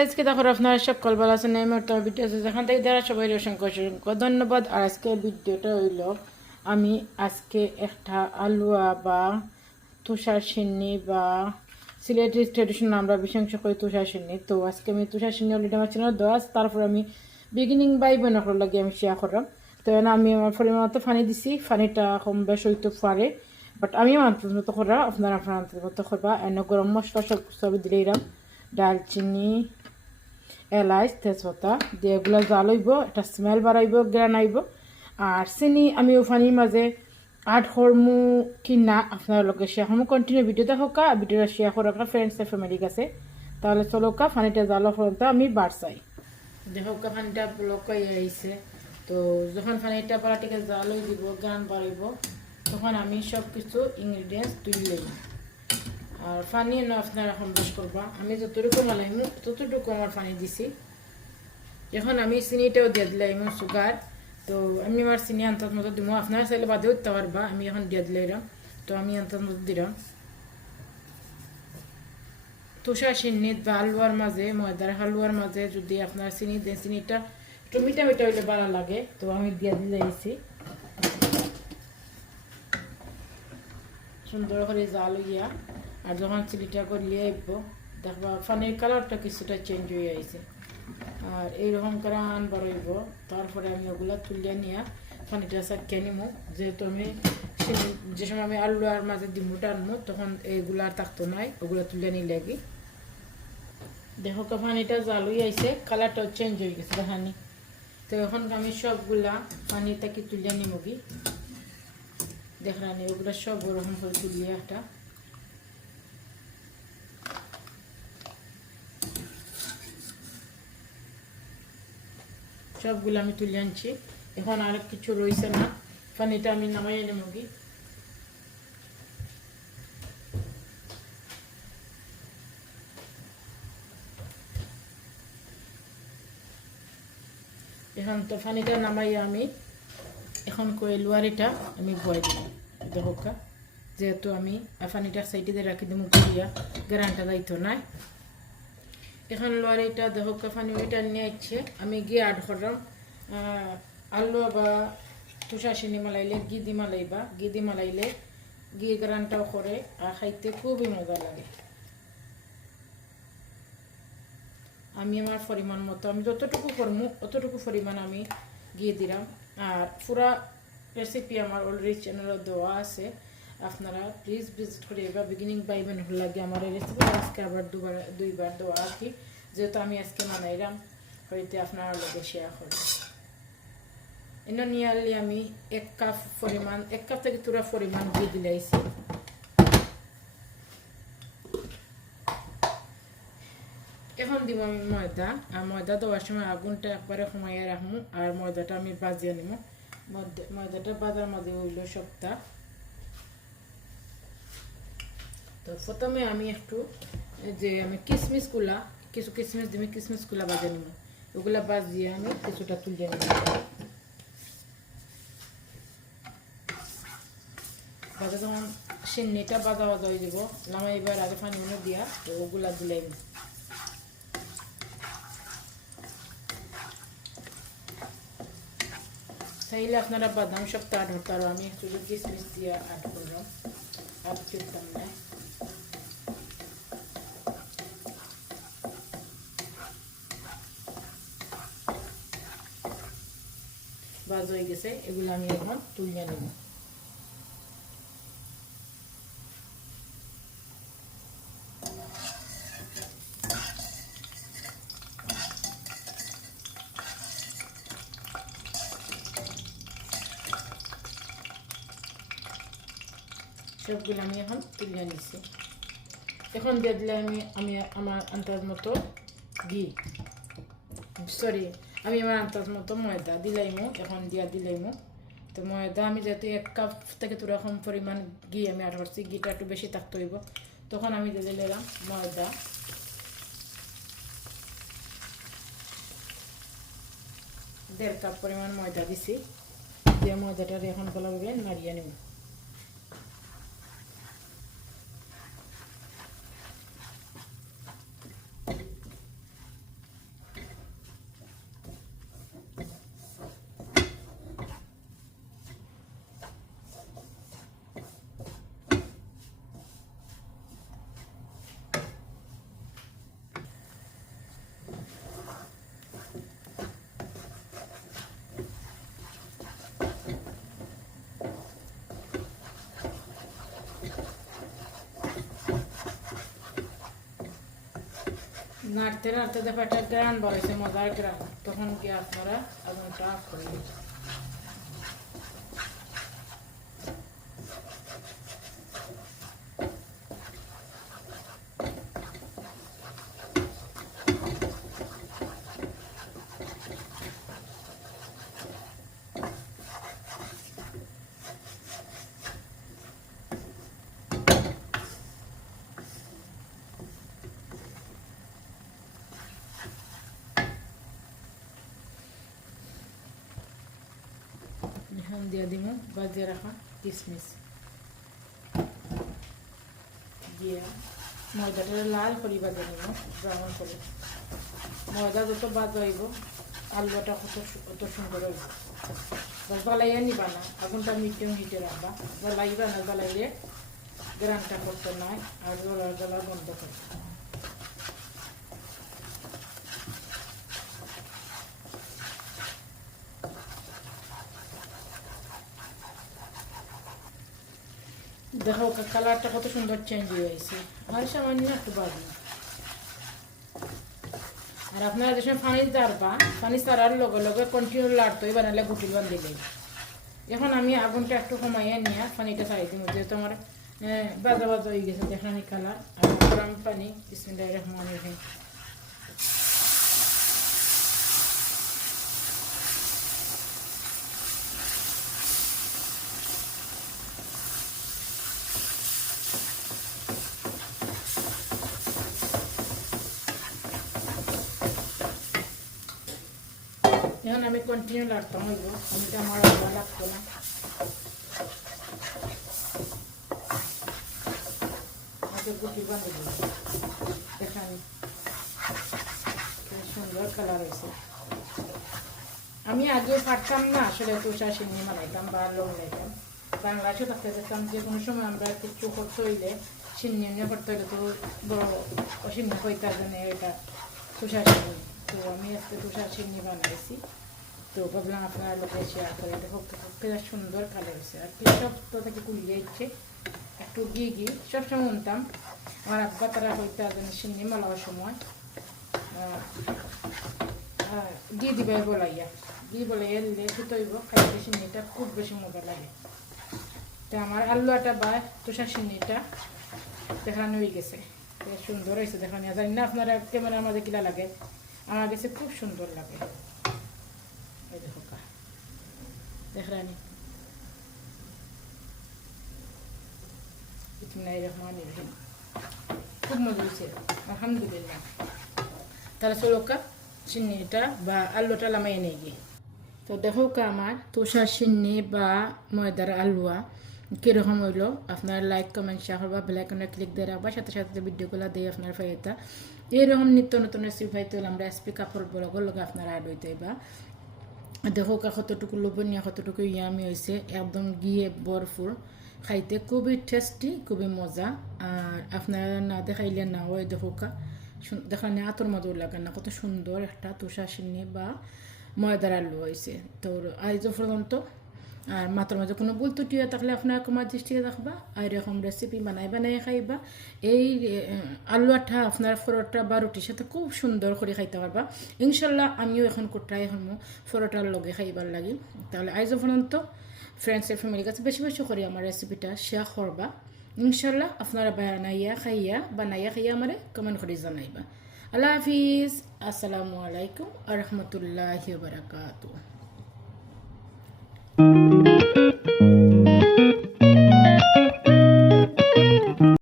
আজকে দেখো আপনারা সকল ভালো আছেন এই মুহূর্তে ভিডিও আছে যেখান থেকে যারা সবাই অসংখ্য অসংখ্য ধন্যবাদ আর আজকে ভিডিওটা হইল আমি আজকে একটা আলুয়া বা তুষার সিন্নি বা সিলেটের ট্রেডিশন আমরা বিশেষ করি তুষার সিন্নি তো আজকে আমি তুষার সিন্নি অলরেডি আমার চ্যানেল আছে তারপর আমি বিগিনিং বাই বোন লাগে আমি শেয়ার করলাম তো এনে আমি আমার পরিমাণ মতো পানি দিছি পানিটা কম বেশ হইতে পারে বাট আমি আমার মতো করা আপনারা আপনার মতো করবা এনে গরম মশলা সব সব দিলেইরাম ডালচিনি এলাচ তেজপাতা দিয়ে এগুলো জাল হইব একটা স্মেল বাড়াইব গ্রান আইব। আর চিনি, আমি ওখানির মাঝে আট হরমু কি না আপনার লোকে শেয়ার হরমু কন্টিনিউ ভিডিও দেখোকা ভিডিওটা শেয়ার করা ফ্রেন্ডস ফ্যামিলি কাছে। তাহলে চলোকা ফানিটা জাল পর্যন্ত আমি বাড়ছাই দেখোকা ফানিটা ব্লক হয়ে আইছে তো যখন ফানিটা পাড়াটিকে জাল হয়ে দিব গান বাড়াইব তখন আমি সব কিছু ইনগ্রিডিয়েন্টস তুলে আর পানি না আপনারা এখন বেশ করবা। আমি যতটুকু মালাইমু ততটুকু আমার পানি দিছি। এখন আমি চিনিটাও দিয়ে দিলাম সুগার তো আমি আমার চিনি আন্তার মতো দিব আপনারা চাইলে বাদেও দিতে পারবা, আমি এখন দিয়ে দিলাম তো আমি আন্তার মতো দিলাম তুষার সিন্নিত বা হালুয়ার মাঝে, ময়দার হালুয়ার মাঝে যদি আপনার চিনি দেন, চিনিটা একটু মিঠা মিঠা হইলে ভালো লাগে। তো আমি দিয়ে দিলাইছি সুন্দর করে জাল হইয়া আর যখন চিলিটা করলে আইব দেখবা পানির কালারটা কিছুটা চেঞ্জ হয়ে আইছে। আর এইরকম করে আন বাড়াইব তারপরে আমি ওগুলা তুলিয়া নিয়ে পানিটা চাকিয়ে নিমু। যেহেতু আমি যে সময় আমি আলু আর মাঝে ডিমুটা আনব তখন এইগুলা আর থাকতো নাই ওগুলা তুলিয়া নিলে কি? দেখো কা পানিটা জাল হয়ে আইছে কালারটাও চেঞ্জ হয়ে গেছে দেখানি তো এখন আমি সবগুলা পানি থেকে তুলিয়া নিমু কি? দেখলানি ওগুলা সব ওরকম করে তুলিয়ে একটা সবগুলো আমি তুলে আনছি। এখন আর কিছু রয়েছে না। পানিটা আমি নামাই এনে মুগি এখন তো পানিটা নামাই আমি। এখন কই লুয়ারিটা আমি বয় দিই। দেখোকা যেহেতু আমি পানিটা সাইডে রাখি দিমু করিয়া গ্যারান্টা দায়িত্ব নাই। এখন লরিটা দেখো ফানি ওইটা নিয়ে আমি গিয়ে আড করলাম আলু বা তুষার চিনি মালাইলে, ঘি দি মালাইবা। গিদি মালাইলে গিয়ে গ্রানটাও করে আর খাইতে খুবই মজা লাগে। আমি আমার পরিমাণ মতো, আমি যতটুকু করব অতটুকু পরিমাণ আমি গিয়ে দিলাম আর পুরা রেসিপি আমার অলরেডি চ্যানেলে দেওয়া আছে। আপনারা প্লিজ ভিজিট করে এবার বিগিনিং পাইবেন লাগে আমার এই রেসিপি আজকে আবার দুবার, দুইবার দেওয়া আর কি যেহেতু আমি আজকে বানাইলাম, হইতে আপনারা লোকে শেয়ার করবেন। এনে নিয়ে আমি এক কাপ পরিমাণ, এক কাপ থেকে তোরা পরিমাণ দিয়ে দিলাইছি। এখন দিব আমি ময়দা। আর ময়দা দেওয়ার সময় আগুনটা একবারে কমাইয়া রাখব আর ময়দাটা আমি বাজিয়ে নিব ময়দাটা বাজার মাঝে হইল সপ্তাহ তো প্রথমে আমি একটু যে আমি কিশমিশগুলা কিছু কিশমিশ দিবি কিশমিশগুলা বাজে নিব। ওগুলা বাজিয়ে আমি কিছুটা তুলিয়ে নিব। বাজা যখন সিন্নিটা বাজা বাজা হয়ে যাব, নামাই এবার আগে পানি মনে দিয়া তো ওগুলা দিলাই চাইলে আপনারা বাদাম সপ্তাহ আট হতে পারো, আমি একটু কিশমিশ দিয়ে আট করলাম। আর করতাম না। বাজ হয়ে গেছে, এগুলো আমি এখন তুলে নেব। সবগুলো আমি এখন তুলে নিচ্ছি। এখন দিয়ে দিলে আমি আমি আমার আন্দাজ মতো ঘি সরি আমি আমার আন্দাজ মতো ময়দা দিলাইমো এখন দিয়া দিলাইমো তো ময়দা আমি যেহেতু এক কাপ থেকে তো রকম পরিমাণ ঘি আমি আর করছি ঘিটা একটু বেশি থাকতে হইব তখন আমি দিয়ে দিলাম ময়দা দেড় কাপ পরিমাণ ময়দা দিছি দিয়ে ময়দাটা এখন ভালোভাবে নাড়িয়ে নেব নাড়তে নাড়তে দেখো একটা গ্রান বাড়াইছে মজার গ্রান তখন কি আপনারা আগুনটা অফ করে দিন এখন দিয়ে দিব বাজিয়ে রাখা কিশমিশ দিয়ে ময়দাটা লাল করে বাজে নিব ব্রাউন করে। ময়দা যত বাজাইব আলুটা কত কত সুন্দর হইব। বাস বালাইয়া নিবা না, আগুনটা মিডিয়াম হিটে রাখবা। বালাইবা না, বালাইলে গ্রানটা করতে নাই, আর গলা গলা বন্ধ করবে দেখো কালারটা কত সুন্দর চেঞ্জ হয়েছে। আর সামান্য একটু বাদি আর আপনারা যে সময় পানি দাঁড়বা পানি তারার লগে লগে কন্টিনিউ লাড়তো, এবার নাহলে গুটি বান্ধিলে এখন আমি আগুনটা একটু কমাইয়া নিয়ে পানিটা ছাড়ি দিব যেহেতু আমার বাজা বাজা হয়ে গেছে, দেখানি কালার আর গরম পানি বিসমিল্লাহ রহমান রহিম। এখন আমি কন্টিনিউ লাড়তাম হইব আমিটা আমার ভালো লাগতো না আমি আগে পারতাম না আসলে তুষা সিন্নি বানাইতাম বা লং লাইতাম বাংলাদেশে থাকতে দেখতাম যে কোনো সময় আমরা কিছু করতে হইলে সিন্নি এমনি করতে হইলে তো বড় সিন্নি কইতা জানে এটা তুষার সিন্নি তো আমি আজকে তুষার সিন্নি বানাইছি তো ভাবলাম আপনারা লোকে শেয়ার করে দেখো কেটা সুন্দর কালার হয়েছে আর কি তো থেকে কুলিয়ে যাচ্ছে একটু ঘি ঘি সবসময় উনতাম আমার আব্বা তারা হইতে সিন্নি মালার সময় ঘি দিবে বলাইয়া। ঘি বলাইয়া দিলে সুতইব খাইতে সিন্নিটা খুব বেশি মজা লাগে। তো আমার আলুয়াটা বা তুষার সিন্নিটা দেখানো হয়ে গেছে। সুন্দর হয়েছে দেখানো। জানি না আপনারা ক্যামেরার মাঝে কিলা লাগে। আমার কাছে খুব সুন্দর লাগে। এই দেখো কা দেখরানি বিসমিল্লাহির রহমানির রহিম খুব মজা হয়েছে আলহামদুলিল্লাহ তাহলে চলোকা সিন্নিটা বা আলুটা লামাই নিয়ে গিয়ে তো দেখো আমার তুষার সিন্নি বা ময়দার আলুয়া কীরকম হইল আপনার লাইক কমেন্ট শেয়ার করবা বেলাইকনে ক্লিক দিয়ে রাখবা সাথে সাথে ভিডিওগুলো দিয়ে আপনার ফাইতা এইরকম নিত্য নতুন রেসিপি পাইতে হলে আমরা এসপি কাপড় ব্লগের লগে আপনার অ্যাড হইতে বা দেখো কা কতটুকু লোভনীয়, কতটুকু ইয়ামি হয়েছে একদম গিয়ে বরফুর খাইতে খুবই টেস্টি খুবই মজা। আর আপনারা না দেখাইলে না ওই দেখো কা। দেখানে আতর মতো লাগে না, কত সুন্দর একটা তুষা সিন্নি বা ময়দার আলু হয়েছে তো আইজ পর্যন্ত আর মাত্র মাঝে কোনো ভুল ত্রুটি হয়ে থাকলে আপনার কমার দৃষ্টিতে রাখবা আর এরকম রেসিপি বানাই বানাই খাইবা। এই আলু আঠা আপনার ফরোটা বা রুটির সাথে খুব সুন্দর করে খাইতে পারবা। ইনশাল্লাহ আমিও এখন কোটাই এখন ফরোটার লগে খাইবার লাগি। তাহলে আইজ পর্যন্ত ফ্রেন্ডসের ফ্যামিলির কাছে বেশি বেশি করে আমার রেসিপিটা শেয়ার করবা। ইনশাল্লাহ আপনারা বানাইয়া খাইয়া বানাইয়া খাইয়া আমারে কমেন্ট করে জানাইবা। আল্লাহ হাফিজ। আসসালামু আলাইকুম আ রহমতুল্লাহ বারাকাতুহ।